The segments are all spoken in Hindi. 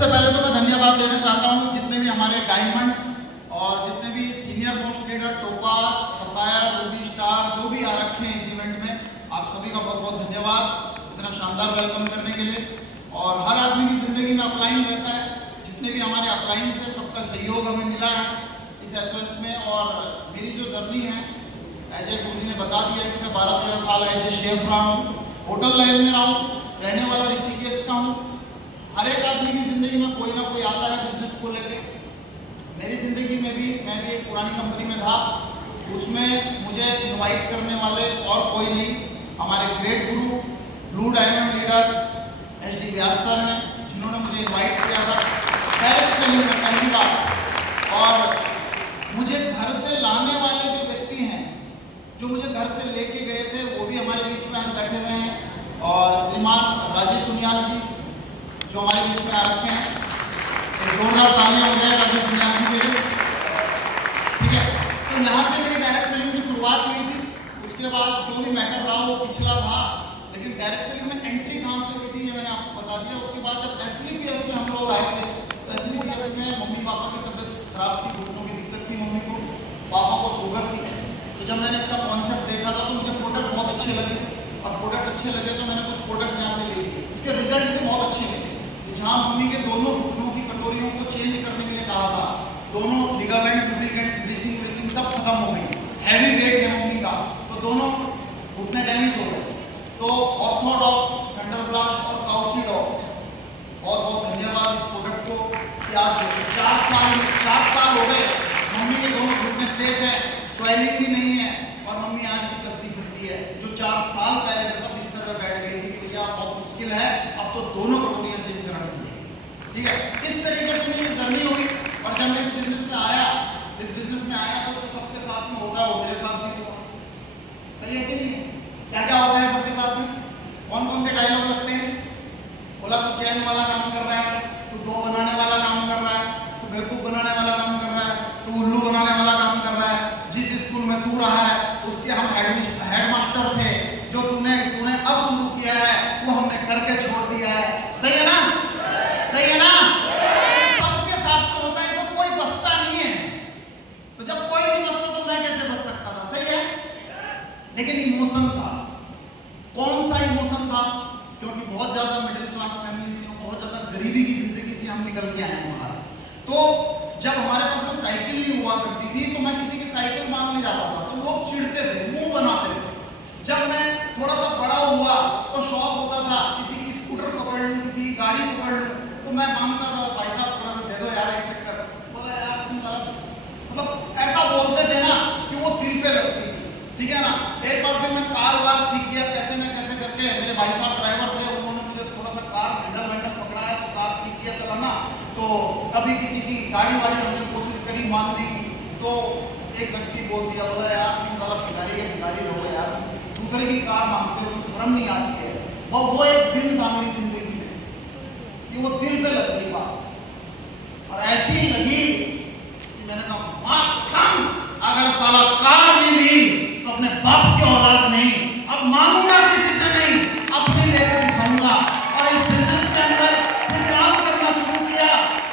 सबसे पहले तो मैं धन्यवाद देना चाहता हूँ जितने भी हमारे डायमंड्स और जितने भी senior most leader topaz, sapphire, Ruby star जो भी आ रखे हैं इस इवेंट में, आप सभी का बहुत बहुत धन्यवाद इतना शानदार वेलकम करने के लिए। और हर आदमी की ज़िंदगी में अपलाइन रहता है, जितने भी हमारे अपलाइन से सबका सहयोग हमें मिला है इस एसओएस में। और मेरी जो जर्नी है, अजय गुरु जी ने बता दिया है कि मैं 12-13 साल एज ए शेफ रहा हूँ, होटल लाइन में रहा हूँ, रहने वाला ऋषिकेश का हूँ। हर एक आदमी की ज़िंदगी में कोई ना कोई आता है बिजनेस को लेके। मेरी ज़िंदगी में भी मैं भी एक पुरानी कंपनी में था, उसमें मुझे इनवाइट करने वाले और कोई नहीं, हमारे great guru blue diamond leader S D Vyas sir हैं, जिन्होंने मुझे इनवाइट किया था डायरेक्ट सेलिंग में पहली बार। और मुझे घर से लाने वाले जो व्यक्ति हैं, जो मुझे घर से लेके गए थे, वो भी हमारे बीच में आज बैठे हुए हैं। और श्रीमान राजेश सुनियाल जी जो हमारे बीच में आ रखे हैं, तो जोरदार तालियां हो जाए राजेश सुनियाल जी के लिए। ठीक है, तो यहाँ से मेरी डायरेक्ट सेलिंग की शुरुआत हुई थी। उसके बाद जो भी मैटर रहा वो पिछला था, लेकिन डायरेक्ट सेलिंग में एंट्री कहाँ से हुई थी ये मैंने आपको बता दिया। उसके बाद जब SLPS में हम लोग आए थे, तो SLPS में मम्मी पापा की तबीयत खराब थी, घुटनों की दिक्कत थी मम्मी को, पापा को शुगर थी। तो जब मैंने इसका कॉन्सेप्ट देखा था तो मुझे प्रोडक्ट बहुत अच्छे लगे, और प्रोडक्ट अच्छे लगे तो मैंने कुछ प्रोडक्ट यहाँ से ले लिए। उसके रिजल्ट भी बहुत अच्छे लगे। जहाँ मम्मी के दोनों घुटनों की कटोरियों को चेंज करने के लिए कहा था, दोनों लिगामेंट, लुब्रिकेंट, ग्रीसिंग सब खत्म हो गई। हैवी वेट है मम्मी का, तो दोनों घुटने डैमेज हो गए। तो ऑर्थोडॉक, थंडरब्लास्ट और काउसीडॉक, बहुत बहुत धन्यवाद इस प्रोडक्ट को कि आज 4 साल हो गए, मम्मी के दोनों घुटने सेफ है, स्वेलिंग भी नहीं है, और मम्मी आज भी चलती फिरती है। जो 4 साल पहले मतलब बिस्तर पर बैठ गई थी कि भैया बहुत मुश्किल है, अब तो दोनों कटोरियाँ चेंज करानी पड़ेगी। ठीक है, इस तरीके से मेरी जर्नी हुई। और जब मैं इस बिजनेस में आया तो जो सबके साथ में होता है वो मेरे साथ भी हुआ। सही है कि नहीं? क्या क्या होता है सबके साथ में? कौन कौन से डायलॉग लगते हैं? बोला तू चैन वाला काम कर रहा है, तू दो बनाने वाला काम कर रहा है, तू बेवकूफ बनाने वाला काम कर रहा है, तू उल्लू बनाने वाला काम कर रहा है। जिस स्कूल में तू रहा है उसके हम हेड मास्टर थे, जो तूने अब शुरू किया है वो हमने करके छोड़ दिया है। सही है ना? सही है ना? ये सबके साथ में होता है, इसमें कोई बचता नहीं है। तो जब कोई नहीं बचता तो मैं कैसे बच सकता था? सही है, लेकिन इमोशन था। कौन सा इमोशन था? क्योंकि बहुत ज्यादा मिडिल क्लास फैमिली से, बहुत ज्यादा गरीबी की जिंदगी से हम निकल के आए हैं बाहर। तो जब हमारे पास में साइकिल नहीं हुआ करती थी तो मैं किसी की साइकिल मांगने जाता था तो लोग चिढ़ते थे, मुंह बनाते थे। जब मैं थोड़ा सा बड़ा हुआ तो शौक होता था किसी की स्कूटर पकड़ लूं, किसी की गाड़ी पकड़ लूं, तो मैं मांगता था भाई साहब थोड़ा सा दे दो यार एक चक्कर। बोला यार तुम मतलब ऐसा बोलते थे ना कि वो दिल पे लगती थी। ठीक है ना? एक बार फिर मैं कार वार सीख गया, कैसे न कैसे करके। मेरे भाई साहब ड्राइवर थे, उन्होंने मुझे थोड़ा सा कार हैंडल पकड़ाया तो कार सीख गया चलाना। तो कभी किसी की गाड़ी वाड़ी हमने कोशिश करी मांगने की, तो एक व्यक्ति बोल दिया, बोला यार तुम साला भिखारी रहो यार, दूसरे की कार मांगते हो, शर्म नहीं आती है। वो एक दिन था मेरी जिंदगी में कि वो दिल पे लग गई बात, और ऐसी लगी कि मैंने कहा मां कसम, अगर साला कार नहीं ली तो अपने बाप की औलाद नहीं, अब मांगूंगा किसी से नहीं, अपने लेकर दिखाऊंगा। और इस बिजनेस के अंदर फिर काम करना शुरू किया।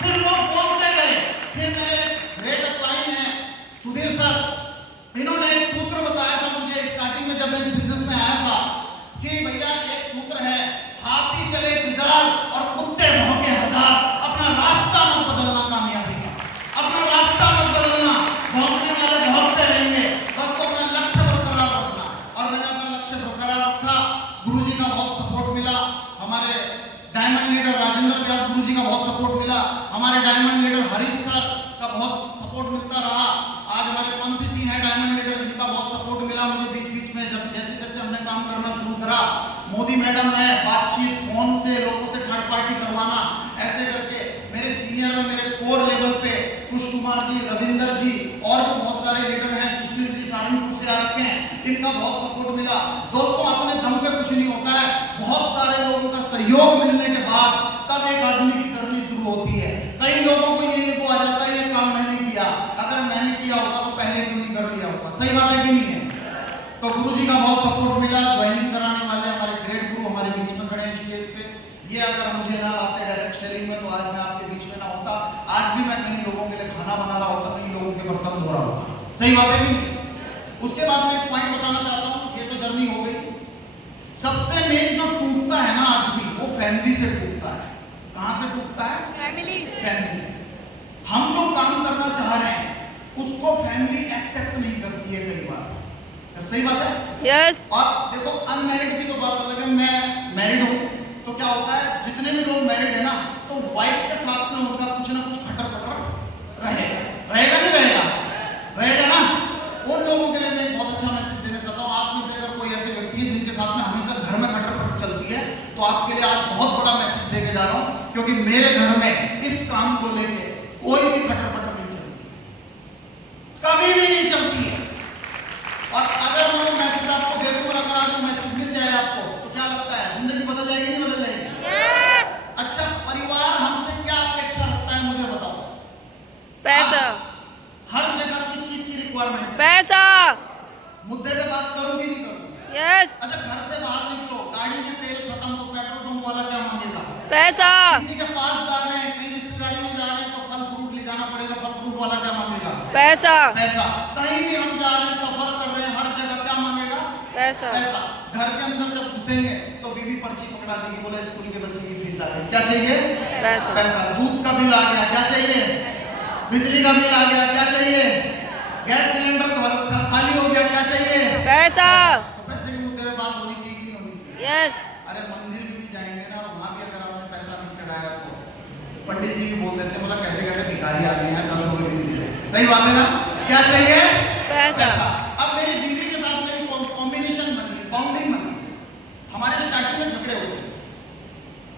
फिर लोग बोलते गए। फिर मेरे ग्रेट अपलाइन है सुधीर सर, इन्होंने एक सूत्र बताया था मुझे स्टार्टिंग में जब मैं इस बिजनेस में आया था कि भैया एक सूत्र है, हाथी चले बिजार और कुत्ते भौंके हजार, अपना रास्ता मत बदलना कामयाबी का, अपना रास्ता मत बदलना, भौंकने वाले भौंकते रहेंगे। दोस्तों अपना लक्ष्य बरकरार रखना, और मैंने अपना लक्ष्य बरकरार रखा। गुरुजी का बहुत सपोर्ट मिला, हमारे डायमंड लीडर राजेंद्र व्यास गुरुजी का बहुत सपोर्ट मिला, हमारे डायमंड लीडर हरीश सर का बहुत सपोर्ट मिलता रहा। आज हमारे पंत जी हैं डायमंड लीडर, इनका बहुत सपोर्ट मिला मुझे बीच में। जब जैसे हमने काम करना शुरू करा, मोदी मैडम है, बातचीत फोन से लोगों से थर्ड पार्टी करवाना, ऐसे करके मेरे सीनियर में मेरे कोर लेवल पे कुश कुमार जी, रविंदर जी और भी बहुत सारे लीडर हैं, सुशील जी सहारनपुर से आ रखे हैं, इनका बहुत सपोर्ट मिला। दोस्तों अपने दम पे कुछ नहीं होता है, बहुत सारे लोगों का सहयोग मिलने के बाद तब एक आदमी की जर्नी शुरू होती है। कई लोगों को ये आ जाता है ये काम मैंने किया, अगर मैंने किया होता तो पहले क्यों नहीं कर लिया होता? सही बात है कि नहीं है? तो गुरुजी का बहुत सपोर्ट मिला। ज्वाइनिंग कराने वाले हमारे ग्रेट गुरु हमारे बीच में खड़े हैं स्टेज पे, ये अगर मुझे ना लाते डायरेक्ट सेलिंग में तो आज मैं आपके बना रहा होता, कई लोगों के बर्तन धो रहा होता। सही बात है कि नहीं? उसके बाद मैं एक पॉइंट बताना चाहता हूं, ये तो जर्नी हो गई। सबसे मेन जो टूटता है ना आदमी, वो फैमिली से टूटता है। कहां से टूटता है? फैमिली से। हम जो काम करना चाह रहे हैं उसको फैमिली एक्सेप्ट नहीं करती है कई बार। तो सही बात है? यस। और देखो अनमैरिड की तो बात अलग है, मैं मैरिड हूं, तो क्या होता है जितने भी लोग मैरिड है ना, तो वाइफ के साथ में उनका कुछ ना कुछ खटर पटर रहेगा। रहेगा नहीं रहेगा? रहेगा ना। उन लोगों के लिए मैं एक बहुत अच्छा मैसेज देना चाहता हूं। आप में से अगर कोई ऐसे व्यक्ति है जिनके साथ में हमेशा घर में खटर पटर चलती है, तो आपके लिए आज बहुत बड़ा मैसेज देके जा रहा हूं, क्योंकि मेरे घर में इस काम को लेके कोई भी खटर पटर नहीं चलती है, कभी भी नहीं चलती है। और अगर मैं वो मैसेज आपको दे दूं और अगर आज वो मैसेज मिल जाए आपको, तो क्या लगता है जिंदगी बदल जाएगी नहीं बदल जाएगी? यस। अच्छा, परिवार हमसे क्या अपेक्षा रखता है मुझे बताओ। पैसा। हर जगह किस चीज की रिक्वायरमेंट है? पैसा। मुद्दे पे बात करूं कि नहीं करूं? यस। अच्छा, घर से बाहर निकलो, गाड़ी में तेल खत्म, तो पेट्रोल पंप वाला क्या मांगेगा? पैसा। किसी के पास जा रहे हैं, कहीं रिश्तेदारी में जा रहे हैं, तो फल फ्रूट ले जाना पड़ेगा, फल फ्रूट वाला क्या मांगेगा? पैसा। पैसा। कहीं भी हम जा रहे हैं, सफर कर रहे हैं, हर जगह क्या मांगेगा? पैसा। पैसा। घर के अंदर जब घुसेंगे तो बीवी पर्ची पकड़ा देगी, बोले स्कूल के बच्चे की फीस आ गई, क्या चाहिए? पैसा। पैसा। दूध का बिल आ गया, क्या चाहिए? बिजली का बिल आ गया, क्या चाहिए? गैस सिलेंडर खाली हो गया, क्या चाहिए? पैसा। तो पैसे के मुद्दे पे बात होनी चाहिए कि नहीं होनी चाहिए? यस। अरे मंदिर भी जाएंगे ना, वहां भी अगर आपने पैसा नहीं चढ़ाया तो पंडित जी भी बोल देते हैं, बोला कैसे कैसे भिखारी आ गए हैं, 10 रुपए भी नहीं दे रहे। सही बात है ना? क्या चाहिए? पैसा। अब मेरी बीवी के साथ मेरी कॉम्बिनेशन बनी, बाउंडिंग बनी। हमारे स्टार्टिंग में झगड़े होते हैं,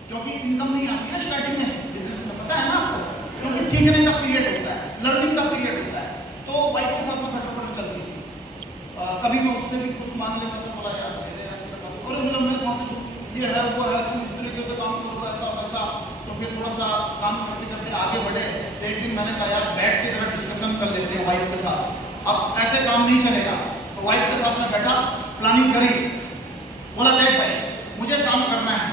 क्योंकि इनकम नहीं आती है स्टार्टिंग में बिजनेस में, पता है ना आपको, क्योंकि सीखने का पीरियड होता है, लर्निंग का पीरियड होता है। तो वाइफ के साथ में खटपट चलती थी। कभी मैं उससे भी कुछ मांग लेता था, बोला यार दे दे यार तेरे पास, और मतलब मैं कौन से ये है वो है, तुम इस तरीके से काम करो, ऐसा वैसा। तो फिर थोड़ा सा काम करते करते आगे बढ़े, तो एक दिन मैंने कहा यार बैठ के जरा डिस्कशन कर लेते हैं वाइफ के साथ, अब ऐसे काम नहीं चलेगा। तो वाइफ के साथ में बैठा, प्लानिंग करी, बोला देख भाई मुझे काम करना है,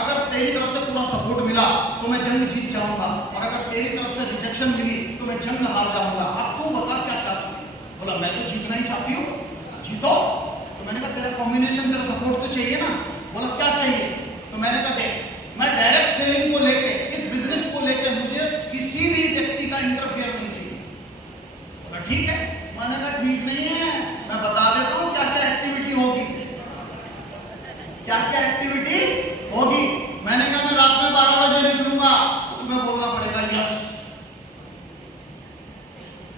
अगर तेरी तरफ से पूरा सपोर्ट मिला तो मैं जंग जीत जाऊंगा, और अगर तेरी तरफ से रिजेक्शन मिली तो मैं जंग हार जाऊंगा। अब तू बता क्या चाहती है? बोला मैं तो जीतना ही चाहती हूँ। जीतो। तो मैंने कहा तेरा कॉम्बिनेशन, तेरा सपोर्ट तो चाहिए ना। बोला क्या चाहिए? तो मैंने कहा देख मैं डायरेक्ट सेलिंग को लेके, इस बिजनेस को लेके मुझे किसी भी व्यक्ति का इंटरफेयर नहीं चाहिए। बोला ठीक है। मैंने कहा ठीक नहीं है, मैं बता देता हूँ क्या क्या एक्टिविटी होगी, क्या क्या एक्टिविटी होगी। मैंने कहा मैं रात में 12 बजे निकलूंगा, तो तुम्हें बोलना पड़ेगा यस।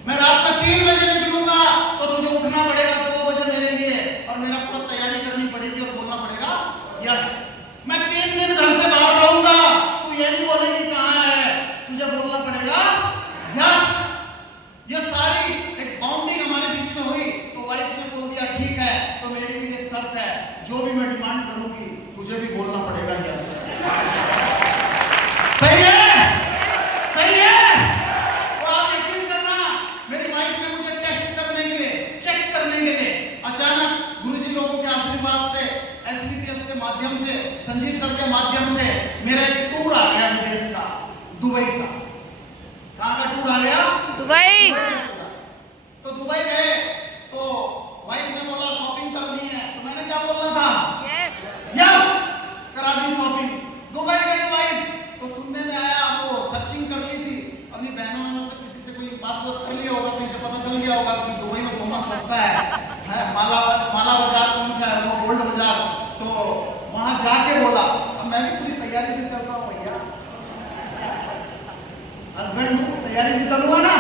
मैं रात में 3 बजे निकलूंगा, तो तुझे उठना पड़ेगा 2 बजे मेरे लिए, और मेरा पूरा तैयारी करनी पड़ेगी और बोलना पड़ेगा यस। मैं 3 दिन घर से बाहर रहूंगा, तू ये नहीं बोलेगी कहां है, तुझे बोलना पड़ेगा यस। ये सारी एक बाउंडिंग हमारे बीच में हुई। तो वाइफ ने बोल दिया ठीक है, तो मेरी भी एक शर्त है, जो भी मैं डिमांड करूंगी तुझे भी बोलना पड़ेगा यस। सही है? सही है? तो आप यकीन करना, मेरी वाइफ ने मुझे टेस्ट करने के लिए, चेक करने के लिए, अचानक गुरुजी लोगों के आशीर्वाद से, एसडीपीएस के माध्यम से, संजीव सर के माध्यम से मेरा एक टूर आ गया विदेश का, दुबई का। कहां का टूर आ गया? दुबई। तो दुबई गए, तो वाइफ ने बोला शॉपिंग करनी है, तो मैंने क्या बोलना था? यस। करा दी शॉपिंग। दुबई गई वाइफ, तो सुनने में आया, वो सर्चिंग कर ली थी अपनी बहनों से, किसी से कोई बात कर लिया होगा, कहीं से पता चल गया होगा कि दुबई में सोना सस्ता है, माला बाजार कौन सा है, वो गोल्ड बाजार। तो वहां जाके बोला, अब मैं भी पूरी तैयारी से चल रहा हूँ भैया, हस्बैंड हूँ, तैयारी से चलूंगा ना,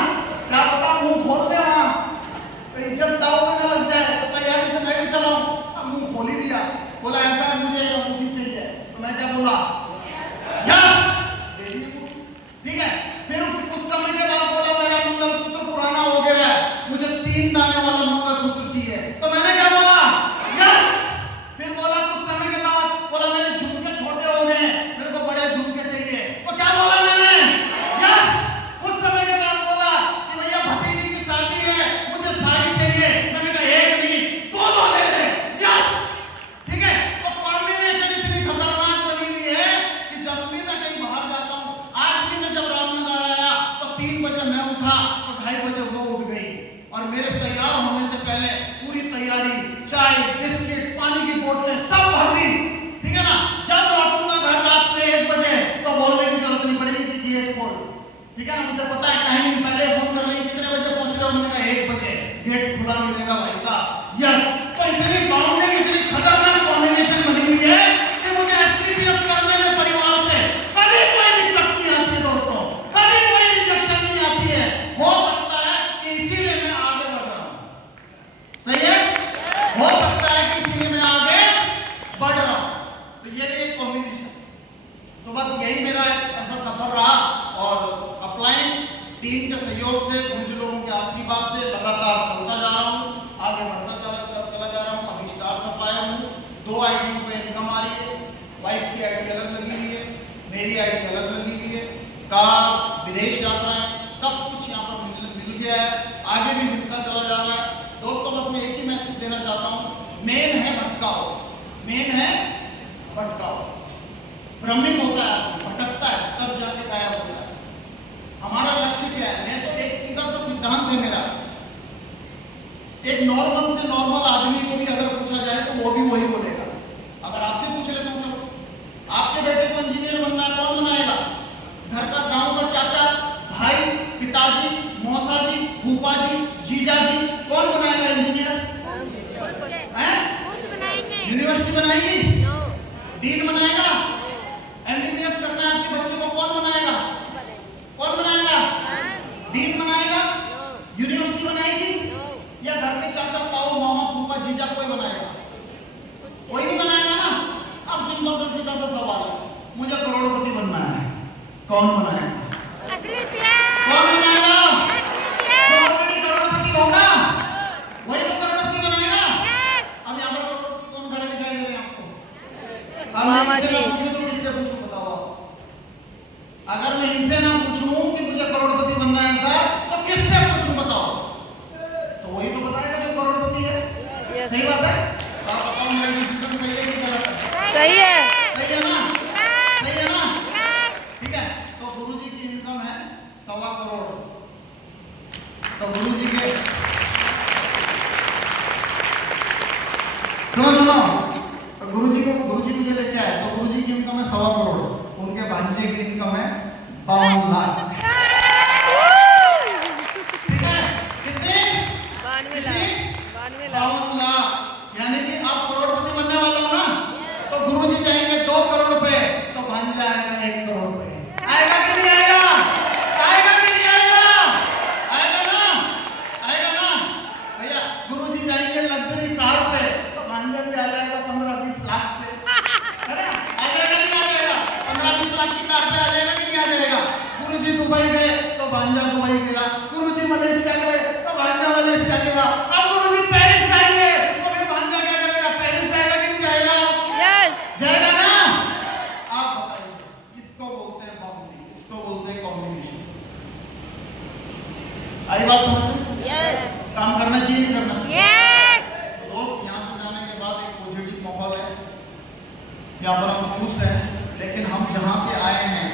क्या पता मुंह खोल दे वहां, तो इज्जत दाव में न लग जाए, तो तैयारी से मैं भी चलाऊं। अब मुंह खोल ही दिया, बोला सहयोग से, गुरुजी लोगों के आशीर्वाद से लगातार चलता जा रहा हूँ, आगे बढ़ता चला जा रहा हूँ। अभी स्टार सप्लायर हूँ, 2 आईडी पे इनकम आ रही है। वाइफ की आईडी अलग लगी हुई है, मेरी आईडी अलग लगी हुई है। कार, विदेश यात्राएं, सब कुछ यहाँ पर मिल गया है, आगे भी मिलता चला जा रहा है। दोस्तों बस मैं एक ही मैसेज देना चाहता हूँ, मेन है भटकाओ, मेन है भटकाओ। भ्रमित होता है आदमी, भटकता है, तब जाके गायब होता है। हमारा लक्ष्य क्या है? मैं तो एक सीधा सा सिद्धांत है मेरा, एक नॉर्मल से नॉर्मल आदमी को भी अगर पूछा जाए तो वो भी वही बोलेगा। अगर आपसे पूछ लेता हूँ, चलो आपके बेटे को इंजीनियर बनना है, कौन बनाएगा? घर का, गांव का चाचा, भाई, पिताजी, मौसाजी, फूफाजी, जीजाजी, कौन बनाएगा इंजीनियर? यूनिवर्सिटी बनाएगी? डीन बनाएगा? एमबीबीएस करना है आपके बच्चे को, कौन बनाएगा? कौन बनाएगा? डीन बनाएगा? यूनिवर्सिटी बनाएगी? या घर के चाचा, ताऊ, मामा, फूफा, जीजा कोई बनाएगा? कोई नहीं बनाएगा ना। अब सिंपल सा सीधा सा सवाल है, मुझे करोड़पति बनना है, कौन बनाएगा? असली प्यार। कौन बनाएगा? असली प्यार। जो ऑलरेडी करोड़पति होगा वही तो करोड़पति बनाएगा। अब यहाँ पर करोड़पति कौन खड़े दिखाई दे रहे हैं आपको? अब मैं इनसे ना पूछूं तो किससे पूछूं बताओ आप? अगर मैं इनसे ना पूछूं कि मुझे करोड़पति बनना है सर, तो किससे पूछूं बताओ? तो वही तो बताएगा जो करोड़पति है। सही बात है? तो आप बताओ मेरा डिसीजन सही है कि गलत है? सही है। सही है ना? सही है ना? ठीक है। तो गुरुजी की इनकम है 1.25 करोड़। तो गुरुजी के सुनो, तो गुरुजी मुझे लेके आए, तो गुरुजी की इनकम है 1.25 करोड़, उनके भांजे की इनकम है 52 लाख। ठीक है? कितने? 92 लाख। 52 लाख। यानी कि आप करोड़पति बनने वाले हो ना, तो गुरुजी चाहेंगे 2 करोड़ रुपए, तो भांजा आएगा 1 करोड़ रुपए। आएगा कि नहीं आएगा? आएगा कि नहीं आएगा? आएगा ना? आएगा ना? भैया गुरुजी जाएंगे लग्जरी कार पे, तो भांजा भी आ जाएगा 15-20 लाख पे। है ना? आ जाएगा नहीं आ जाएगा? 15-20 लाख की कार पे आ जाएगा कि नहीं आ जाएगा? गुरुजी दुबई गए तो भांजा दुबई गया, गुरुजी मलेशिया गए तो भांजा मलेशिया गया। अब गुरुजी पेरिस जाएंगे तो फिर भांजा क्या करेगा? पेरिस जाएगा कि नहीं जाएगा? यस। जाएगा ना? आप बताइए, इसको बोलते हैं बॉन्डिंग, इसको बोलते हैं कॉम्बिनेशन। आई बात समझ में? यस। काम करना चाहिए नहीं करना चाहिए? यस। तो दोस्त यहाँ से जाने के बाद एक पॉजिटिव माहौल है, यहाँ पर हम खुश हैं, लेकिन हम जहाँ से आए हैं